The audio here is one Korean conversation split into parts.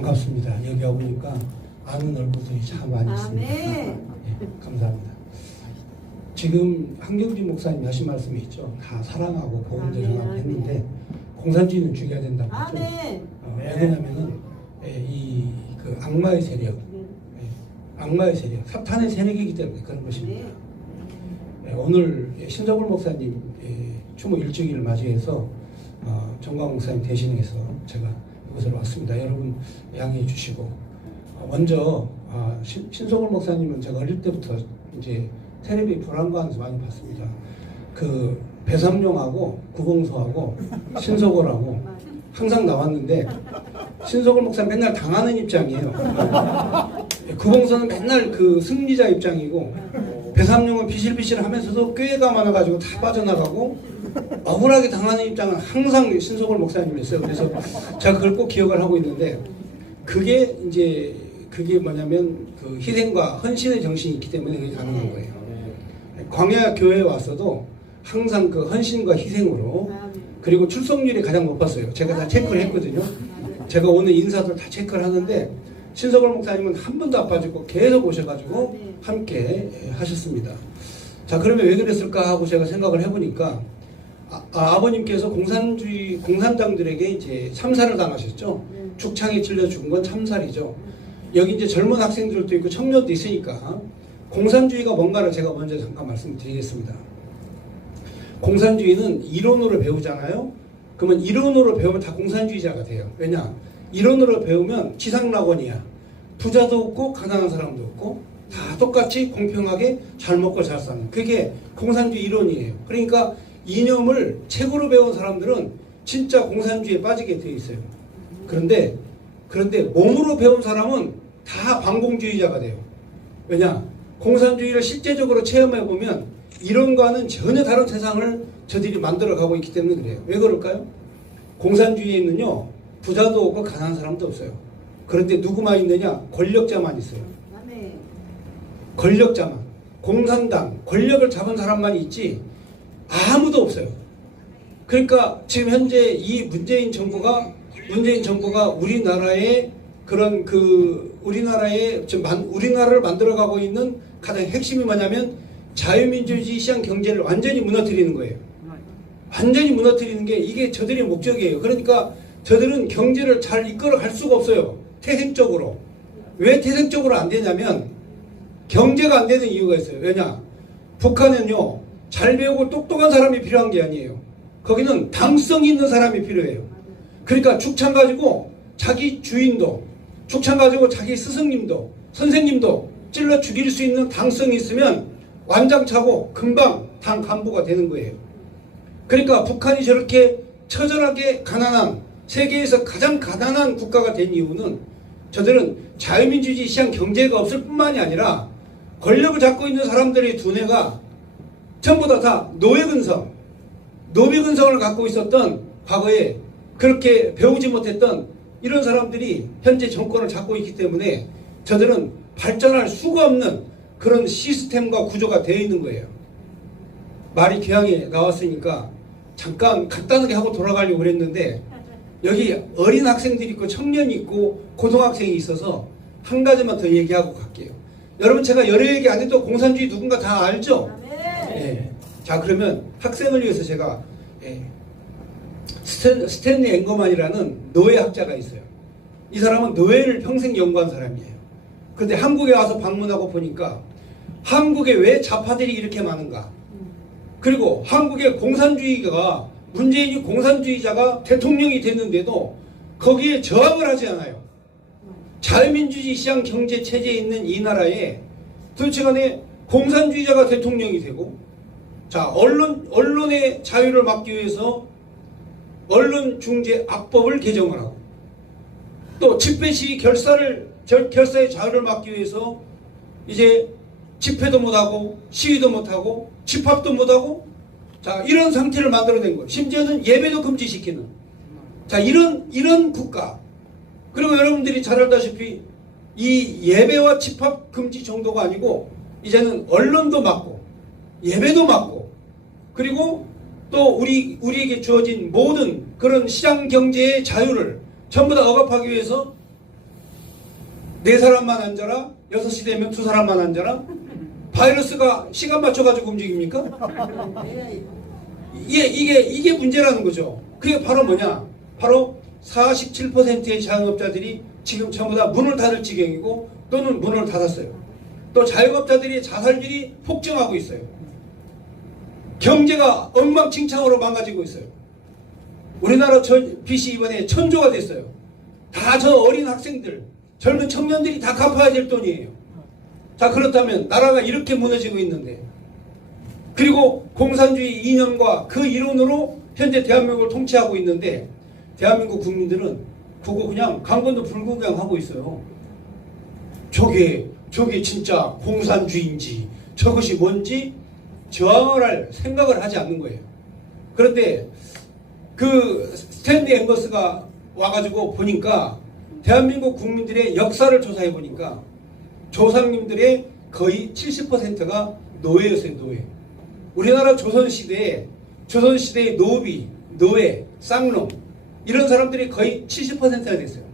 반갑습니다. 여기 와보니까 아는 얼굴들이 참 많이 있습니다. 네. 감사합니다. 지금 한경진 목사님 하신 말씀이 있죠. 다 사랑하고 복음도 전하고 했는데 공산주의는 죽여야 된다고 했죠. 왜 그러냐면은 그 악마의 세력, 악마의 세력, 사탄의 세력이기 때문에 그런 것입니다. 오늘 신석울 목사님 추모 일주기를 맞이해서 정광 목사님 대신해서 제가 이곳으로 왔습니다. 여러분 양해해 주시고 먼저 신석울 목사님은 제가 어릴 때부터 이제 텔레비 불안관에서 많이 봤습니다. 그 배삼룡하고 구봉서하고 신석울하고 항상 나왔는데 신석울 목사님 맨날 당하는 입장이에요. 구봉서는 맨날 그 승리자 입장이고 배삼룡은 비실비실하면서도 꾀가 많아가지고 다 빠져나가고 억울하게 당하는 입장은 항상 신석울 목사님이었어요. 그래서 제가 그걸 꼭 기억을 하고 있는데 그게 뭐냐면 그 희생과 헌신의 정신이 있기 때문에 그게 가능한 거예요. 광야 교회에 왔어도 항상 그 헌신과 희생으로 그리고 출석률이 가장 높았어요. 제가 다 체크를 했거든요. 제가 오늘 인사들 다 체크를 하는데 신석울 목사님은 한 번도 안 빠지고 계속 오셔가지고 함께 하셨습니다. 자, 그러면 왜 그랬을까 하고 제가 생각을 해보니까 아버님께서 공산당들에게 이제 참살을 당하셨죠. 죽창에 찔려 죽은 건 참살이죠. 여기 이제 젊은 학생들도 있고 청년도 있으니까 공산주의가 뭔가를 제가 먼저 잠깐 말씀드리겠습니다. 공산주의는 이론으로 배우잖아요. 그러면 이론으로 배우면 다 공산주의자가 돼요. 왜냐? 이론으로 배우면 지상낙원이야. 부자도 없고 가난한 사람도 없고 다 똑같이 공평하게 잘 먹고 잘 사는 그게 공산주의 이론이에요. 그러니까 이념을 책으로 배운 사람들은 진짜 공산주의에 빠지게 되어 있어요. 그런데 몸으로 배운 사람은 다 반공주의자가 돼요. 왜냐? 공산주의를 실제적으로 체험해보면 이론과는 전혀 다른 세상을 저들이 만들어가고 있기 때문에 그래요. 왜 그럴까요? 공산주의에는요 부자도 없고 가난한 사람도 없어요. 그런데 누구만 있느냐? 권력자만 있어요. 권력자만. 공산당, 권력을 잡은 사람만 있지 아무도 없어요. 그러니까 지금 현재 이 문재인 정부가 우리나라의 그런 우리나라를 만들어가고 있는 가장 핵심이 뭐냐면 자유민주주의 시장 경제를 완전히 무너뜨리는 거예요. 완전히 무너뜨리는 게 이게 저들의 목적이에요. 그러니까 저들은 경제를 잘 이끌어갈 수가 없어요. 태생적으로. 왜 태생적으로 안 되냐면 경제가 안 되는 이유가 있어요. 왜냐? 북한은요 잘 배우고 똑똑한 사람이 필요한 게 아니에요. 거기는 당성 있는 사람이 필요해요. 그러니까 죽창 가지고 자기 주인도, 죽창 가지고 자기 스승님도, 선생님도 찔러 죽일 수 있는 당성이 있으면 완장차고 금방 당 간부가 되는 거예요. 그러니까 북한이 저렇게 처절하게 가난한, 세계에서 가장 가난한 국가가 된 이유는 저들은 자유민주주의 시장 경제가 없을 뿐만이 아니라 권력을 잡고 있는 사람들의 두뇌가 전부 다 노예근성을 갖고 있었던 과거에 그렇게 배우지 못했던 이런 사람들이 현재 정권을 잡고 있기 때문에 저들은 발전할 수가 없는 그런 시스템과 구조가 되어 있는 거예요. 말이 교양에 나왔으니까 잠깐 간단하게 하고 돌아가려고 그랬는데 여기 어린 학생들이 있고 청년이 있고 고등학생이 있어서 한 가지만 더 얘기하고 갈게요. 여러분 제가 여러 얘기 안 해도 공산주의 누군가 다 알죠? 네. 자, 그러면 학생을 위해서 제가 스탠리 앵거만이라는 노예학자가 있어요. 이 사람은 노예를 평생 연구한 사람이에요. 그런데 한국에 와서 방문하고 보니까 한국에 왜 좌파들이 이렇게 많은가? 그리고 한국의 공산주의가 문재인이 공산주의자가 대통령이 됐는데도 거기에 저항을 하지 않아요. 자유민주주의 시장 경제 체제에 있는 이 나라에 도대체 간에 공산주의자가 대통령이 되고 자, 언론의 자유를 막기 위해서 언론중재악법을 개정을 하고 또 집회시 결사의 자유를 막기 위해서 이제 집회도 못하고 시위도 못하고 집합도 못하고 자, 이런 상태를 만들어낸 거예요. 심지어는 예배도 금지시키는 자, 이런 국가. 그리고 여러분들이 잘 알다시피 이 예배와 집합 금지 정도가 아니고 이제는 언론도 막고 예배도 막고 그리고 또 우리에게 주어진 모든 그런 시장 경제의 자유를 전부 다 억압하기 위해서 네 사람만 앉아라? 6시 되면 두 사람만 앉아라? 바이러스가 시간 맞춰가지고 움직입니까? 이게 문제라는 거죠. 그게 바로 뭐냐? 바로 47%의 자영업자들이 지금 전부 다 문을 닫을 지경이고 또는 문을 닫았어요. 또 자영업자들이 자살률이 폭증하고 있어요. 경제가 엉망진창으로 망가지고 있어요. 우리나라 빚이 이번에 1000조가 됐어요. 다 저 어린 학생들, 젊은 청년들이 다 갚아야 될 돈이에요. 자, 그렇다면 나라가 이렇게 무너지고 있는데, 그리고 공산주의 이념과 그 이론으로 현재 대한민국을 통치하고 있는데 대한민국 국민들은 그거 그냥 강건도 불구경하고 있어요. 저게 진짜 공산주의인지 저것이 뭔지 저항을 할 생각을 하지 않는 거예요. 그런데 그 스탠리 앵거스가 와가지고 보니까 대한민국 국민들의 역사를 조사해 보니까 조상님들의 거의 70%가 노예였어요. 노예. 우리나라 조선시대의 노비, 노예, 쌍놈 이런 사람들이 거의 70%가 됐어요.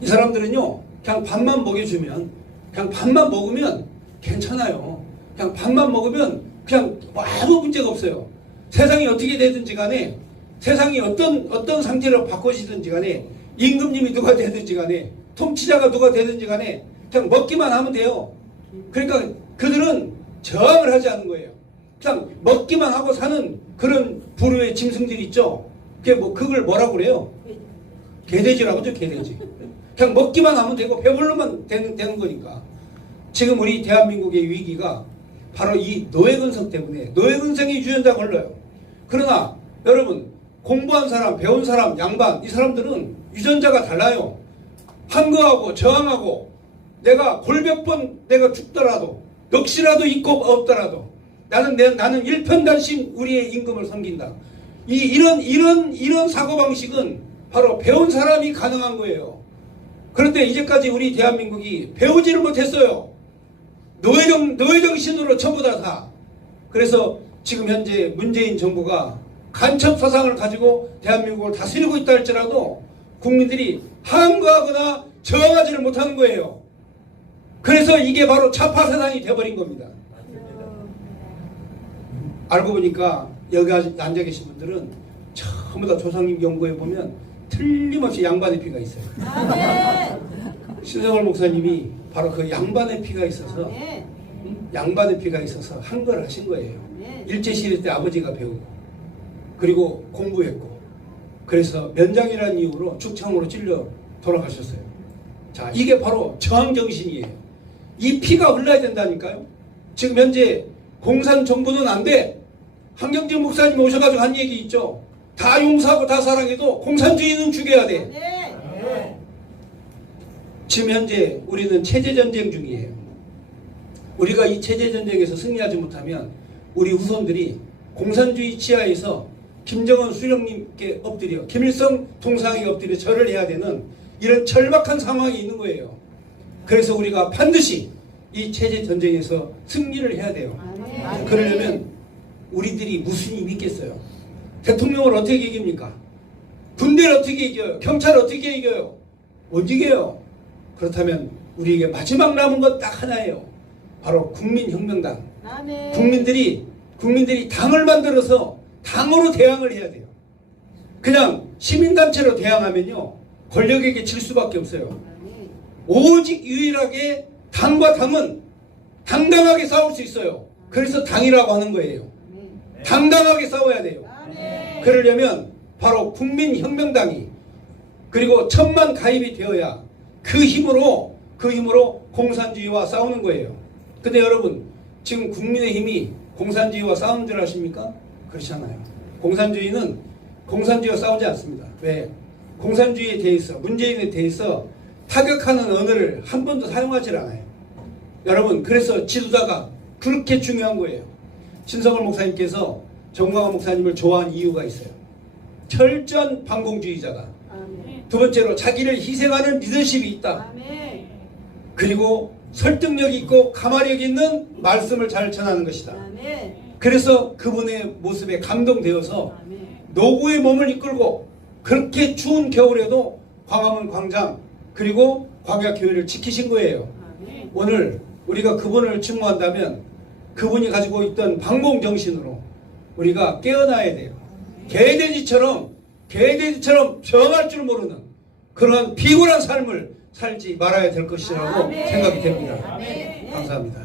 이 사람들은요 그냥 밥만 먹여주면, 그냥 밥만 먹으면 괜찮아요. 그냥 밥만 먹으면 그냥 아무 문제가 없어요. 세상이 어떻게 되든지 간에, 세상이 어떤 상태로 바꿔지든지 간에, 임금님이 누가 되든지 간에, 통치자가 누가 되든지 간에 그냥 먹기만 하면 돼요. 그러니까 그들은 저항을 하지 않는 거예요. 그냥 먹기만 하고 사는 그런 부류의 짐승들이 있죠. 그걸 뭐라고 그래요? 개돼지라고 하죠. 개돼지. 그냥 먹기만 하면 되고 배불러만 되는 거니까. 지금 우리 대한민국의 위기가 바로 이 노예근성 때문에, 노예근성이 유전자 걸려요. 그러나 여러분, 공부한 사람, 배운 사람, 양반, 이 사람들은 유전자가 달라요. 한거하고 저항하고, 내가 골몇 번 내가 죽더라도, 넋이라도 있고 없더라도 나는 일편단심 우리의 임금을 섬긴다. 이런 사고방식은 바로 배운 사람이 가능한 거예요. 그런데 이제까지 우리 대한민국이 배우지를 못했어요. 노예정신으로 전부 다. 그래서 지금 현재 문재인 정부가 간첩 사상을 가지고 대한민국을 다스리고 있다 할지라도 국민들이 항거하거나 저항하지를 못하는 거예요. 그래서 이게 바로 좌파 세상이 돼버린 겁니다. 알고 보니까 여기 앉아 계신 분들은 전부 다 조상님 연구해 보면 틀림없이 양반의 피가 있어요. 신성월 목사님이 바로 그 양반의 피가 있어서, 양반의 피가 있어서 한 걸 하신 거예요. 일제시대 때 아버지가 배우고, 그리고 공부했고, 그래서 면장이라는 이유로 죽창으로 찔려 돌아가셨어요. 자, 이게 바로 저항정신이에요. 이 피가 흘러야 된다니까요. 지금 현재 공산 정부는 안 돼. 한경진 목사님 오셔가지고 한 얘기 있죠. 다 용서하고 다 사랑해도 공산주의는 죽여야 돼. 지금 현재 우리는 체제전쟁 중이에요. 우리가 이 체제전쟁에서 승리하지 못하면 우리 후손들이 공산주의 치하에서 김정은 수령님께 엎드려, 김일성 동상에게 엎드려 절을 해야 되는 이런 절박한 상황이 있는 거예요. 그래서 우리가 반드시 이 체제전쟁에서 승리를 해야 돼요. 그러려면 우리들이 무슨 힘이 있겠어요? 대통령을 어떻게 이깁니까? 군대를 어떻게 이겨요? 경찰을 어떻게 이겨요? 못 이겨요. 그렇다면 우리에게 마지막 남은 것 딱 하나예요. 바로 국민혁명당. 국민들이 당을 만들어서 당으로 대항을 해야 돼요. 그냥 시민단체로 대항하면요 권력에게 질 수밖에 없어요. 오직 유일하게 당과 당은 당당하게 싸울 수 있어요. 그래서 당이라고 하는 거예요. 당당하게 싸워야 돼요. 그러려면 바로 국민혁명당이, 그리고 1000만 가입이 되어야 그 힘으로 공산주의와 싸우는 거예요. 근데 여러분, 지금 국민의힘이 공산주의와 싸우는 줄 아십니까? 그렇지 않아요. 공산주의와 싸우지 않습니다. 왜? 공산주의에 대해서, 문재인에 대해서 타격하는 언어를 한 번도 사용하지 않아요. 여러분, 그래서 지도자가 그렇게 중요한 거예요. 신성월 목사님께서 정광훈 목사님을 좋아하는 이유가 있어요. 철저한 반공주의자다. 두 번째로 자기를 희생하는 리더십이 있다. 그리고 설득력 있고 가마력 있는 말씀을 잘 전하는 것이다. 그래서 그분의 모습에 감동되어서 노구의 몸을 이끌고 그렇게 추운 겨울에도 광화문 광장 그리고 광야교회를 지키신 거예요. 오늘 우리가 그분을 추모한다면 그분이 가지고 있던 방공정신으로 우리가 깨어나야 돼요. 개돼지처럼 병할 줄 모르는 그러한 피곤한 삶을 살지 말아야 될 것이라고 생각이 됩니다. 감사합니다.